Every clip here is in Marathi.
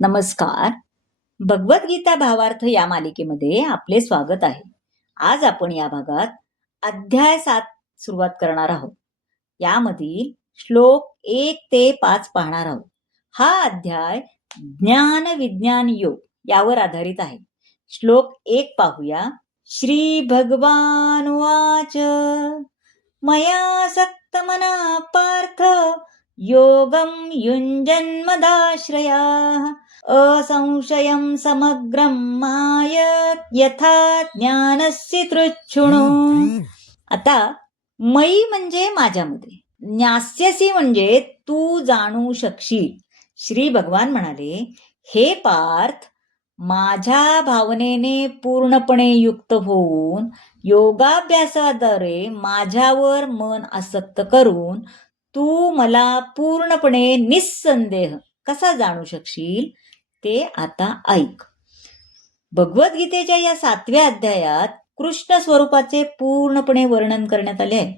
नमस्कार. भगवद्गीता भावार्थ या मालिकेमध्ये आपले स्वागत आहे. आज आपण या भागात अध्याय 7 सुरुवात करणार आहोत. यामधील श्लोक 1 ते 5 पाहणार आहोत. हा अध्याय ज्ञान विज्ञान योग यावर आधारित आहे. श्लोक 1 पाहूया. श्री भगवान उवाच मया सक्तमना पार्थ योगं युञ्जन्मदाश्रयाः असंशयं समग्रं मायत् यथा ज्ञानस्य तृच्छृणु. आता मयी म्हणजे माझ्यामध्ये, ज्ञास्यसी म्हणजे तू जाणू शकशील. श्री भगवान म्हणाले, हे पार्थ, माझ्या भावनेने पूर्णपणे युक्त होऊन योगाभ्यासाद्वारे माझ्यावर मन आसक्त करून तू मला पूर्णपणे निस्संदेह कसा जाणू शकशील ते आता ऐक. भगवद्गीतेच्या या 7व्या अध्यायात कृष्ण स्वरूपाचे पूर्णपणे वर्णन करण्यात आले आहे.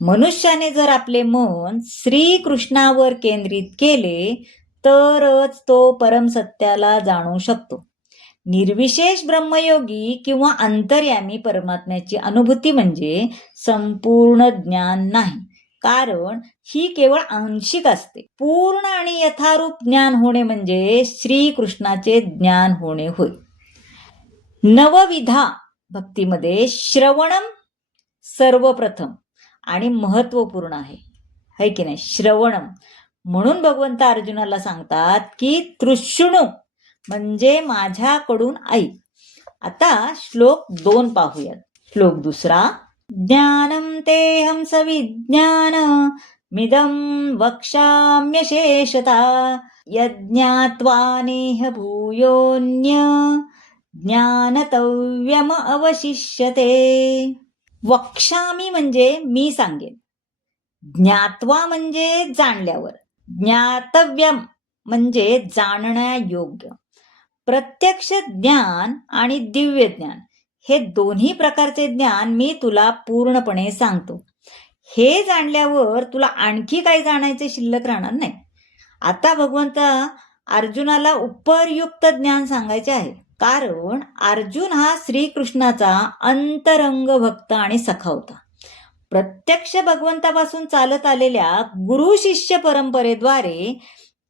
मनुष्याने जर आपले मन श्रीकृष्णावर केंद्रित केले तरच तो परमसत्याला जाणू शकतो. निर्विशेष ब्रह्मयोगी किंवा अंतर्यामी परमात्म्याची अनुभूती म्हणजे संपूर्ण ज्ञान नाही, कारण ही केवळ आंशिक असते. पूर्ण आणि यथारूप ज्ञान होणे म्हणजे श्रीकृष्णाचे ज्ञान होणे होय. नवविधा भक्तीमध्ये श्रवणम सर्वप्रथम आणि महत्वपूर्ण आहे, है की नाही? श्रवणम म्हणून भगवंत अर्जुनाला सांगतात की तृष्णु म्हणजे माझ्याकडून ऐक. आता श्लोक 2 पाहूयात. श्लोक 2. ज्ञानं तेहं सविज्ञान मिदं वक्ष्याम्यशेषतः यज्ञात्वा नेह भूयोऽन्य ज्ञानतव्यम अवशिष्यते. वक्ष्यामी म्हणजे मी सांगेन, ज्ञात्वा म्हणजे जाणल्यावर, ज्ञातव्यम म्हणजे जाणण्यायोग्य. प्रत्यक्ष ज्ञान आणि दिव्य ज्ञान हे दोन्ही प्रकारचे ज्ञान मी तुला पूर्णपणे सांगतो. हे जाणल्यावर तुला आणखी काही जाणायचे शिल्लक राहणार नाही. आता भगवंत अर्जुनाला उपरयुक्त ज्ञान सांगायचे आहे, कारण अर्जुन हा श्रीकृष्णाचा अंतरंग भक्त आणि सखा होता. प्रत्यक्ष भगवंतापासून चालत आलेल्या गुरु शिष्य परंपरेद्वारे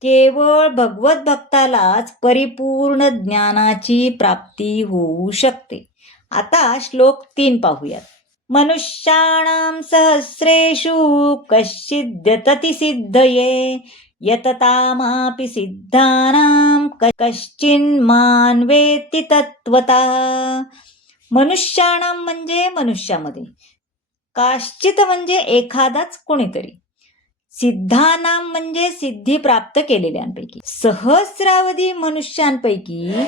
केवळ भगवत भक्तालाच परिपूर्ण ज्ञानाची प्राप्ती होऊ शकते. आता श्लोक 3 पाहूयात. मनुष्याणां सहस्रेषु कश्चिद्यतति सिद्धये यततामापि सिद्धानां कश्चिन्मान् वेत्ति तत्त्वतः. मनुष्याणां म्हणजे मनुष्यामध्ये, काश्चित म्हणजे एखादाच कोणीतरी, सिद्धानां म्हणजे सिद्धी प्राप्त केलेल्यांपैकी, सहस्रावधी मनुष्यांपैकी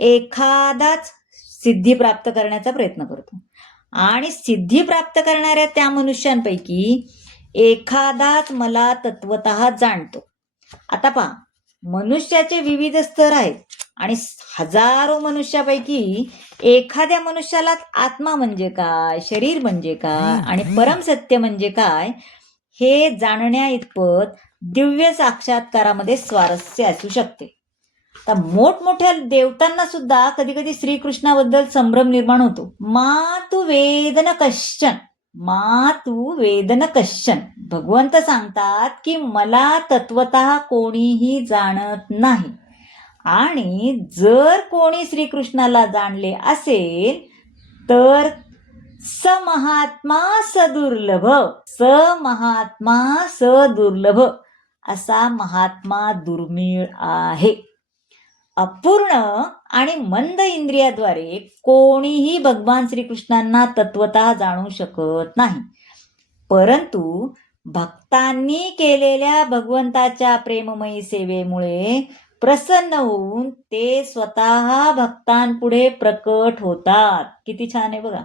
एखादाच सिद्धी प्राप्त करण्याचा प्रयत्न करतो, आणि सिद्धी प्राप्त करणाऱ्या त्या मनुष्यांपैकी एखादाच मला तत्वतः जाणतो. आता पहा, मनुष्याचे विविध स्तर आहेत आणि हजारो मनुष्यापैकी एखाद्या मनुष्याला आत्मा म्हणजे काय, शरीर म्हणजे काय आणि परमसत्य म्हणजे काय हे जाणण्या इतपत दिव्य साक्षात्कारामध्ये स्वारस्य असू शकते. आता मोठमोठ्या देवतांना सुद्धा कधी कधी श्रीकृष्णाबद्दल संभ्रम निर्माण होतो. मा तू वेदन कश्चन. भगवंत सांगतात की मला तत्वतः कोणीही जाणत नाही, आणि जर कोणी श्रीकृष्णाला जाणले असेल तर समहात्मा सदुर्लभ असा महात्मा दुर्मिळ आहे. अपूर्ण आणि मंद इंद्रियाद्वारे कोणीही भगवान श्रीकृष्णांना तत्वतः जाणू शकत नाही, परंतु भक्तांनी केलेल्या भगवंताच्या प्रेममयी सेवेमुळे प्रसन्न होऊन ते स्वतः भक्तांपुढे प्रकट होतात. किती छान आहे बघा.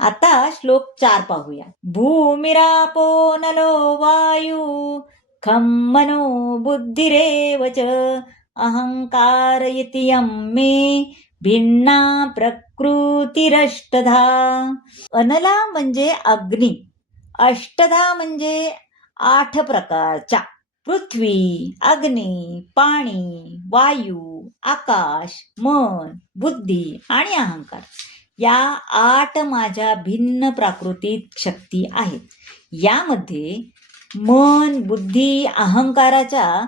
आता श्लोक 4 पाहूया. भूमिरापो नलो वायू खं मनो बुद्धिरेव च अहंकार इति मे भिन्ना प्रकृतिरष्टधा. अनला म्हणजे अग्नी, अष्टधा म्हणजे 8 प्रकारच्या, पृथ्वी, अग्नी, पाणी, वायू, आकाश, मन, बुद्धी आणि अहंकार या 8 माझ्या भिन्न प्राकृतिक शक्ती आहेत. यामध्ये मन, बुद्धी, अहंकाराच्या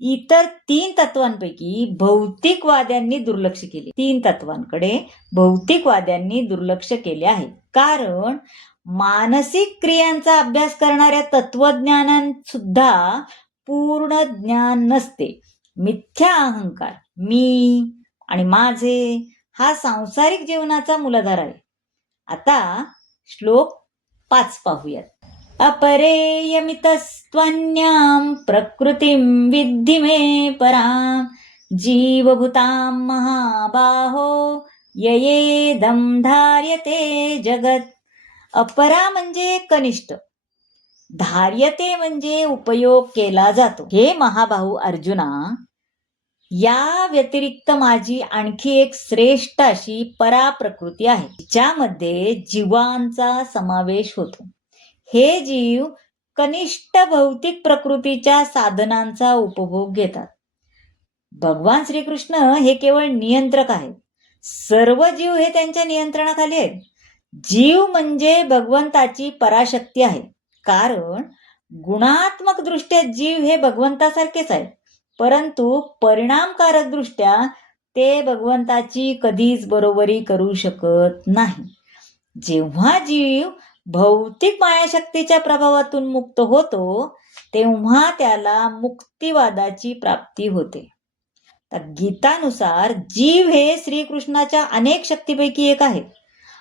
इतर 3 तत्वांपैकी भौतिकवाद्यांनी दुर्लक्ष केले. 3 तत्वांकडे भौतिकवाद्यांनी दुर्लक्ष केले आहे. कारण मानसिक क्रियांचा अभ्यास करणाऱ्या तत्वज्ञानांसुद्धा पूर्ण ज्ञान नसते. मिथ्या अहंकार, मी आणि माझे हा सांसारिक जीवनाचा मूलाधार आहे. आता श्लोक 5 पाहूयात. अपरेयमितस्त्वन्यां प्रकृतिं विद्धि मे परां जीवभूतां महाबाहो ययेदं धार्यते जगत. अपरा म्हणजे कनिष्ठ, धार्यते म्हणजे उपयोग केला जातो. हे महाबाहू अर्जुना, या व्यतिरिक्त माझी आणखी एक श्रेष्ठ अशी पराप्रकृती आहे, ज्यामध्ये जीवांचा समावेश होतो. हे जीव कनिष्ठ भौतिक प्रकृतीच्या साधनांचा उपभोग घेतात. भगवान श्रीकृष्ण हे केवळ नियंत्रक आहेत. सर्व जीव हे त्यांच्या नियंत्रणाखाली आहेत. जीव म्हणजे भगवंताची पराशक्ती आहे. कारण गुणात्मक दृष्ट्या जीव हे भगवंतासारखेच आहेत, परंतु परिणामकारक दृष्ट्या ते भगवंताची कधीच बरोबरी करू शकत नाही. जेव्हा जीव भौतिक मायाशक्तीच्या प्रभावातून मुक्त होतो, तेव्हा त्याला मुक्तिवादाची प्राप्ती होते. तर गीतानुसार जीव हे श्रीकृष्णाच्या अनेक शक्तीपैकी एक आहे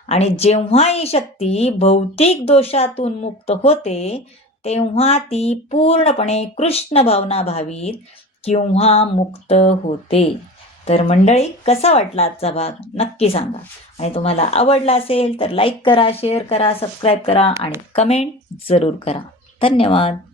आणि जेव्हा ही शक्ती भौतिक दोषातून मुक्त होते, तेव्हा ती पूर्णपणे कृष्ण भावना भावीत किंवा मुक्त होते. तर मंडळी, कसा वाटला आजचा भाग नक्की सांगा. आणि तुम्हाला आवडला असेल तर लाईक करा, शेअर करा, सबस्क्राईब करा आणि कमेंट जरूर करा. धन्यवाद.